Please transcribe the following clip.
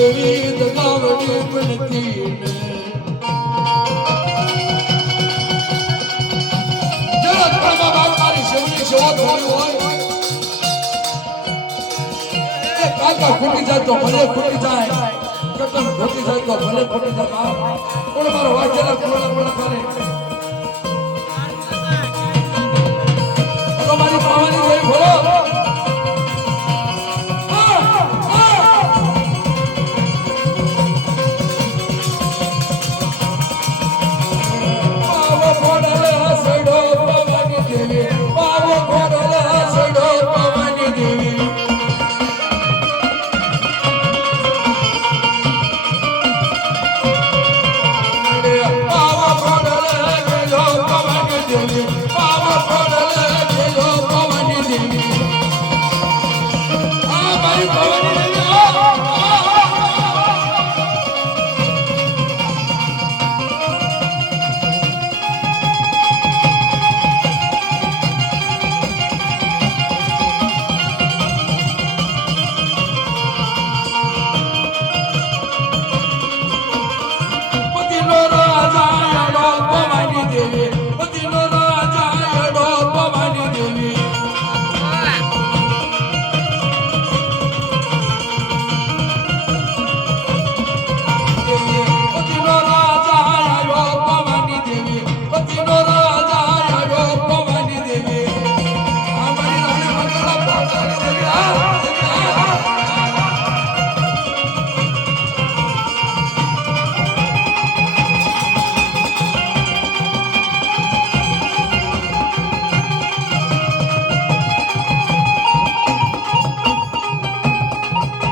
એવી દગાવડી બનતી ને જગતમાં બાપ મારી સેવની સેવા ધોરી હોય એ કાકા ખૂટી જાય તો ભલે ખૂટી જાય કટમ ખોટી જાય તો ભલે ખોટી જાય પણ મારો વાજેલા પૂર્ણ કરે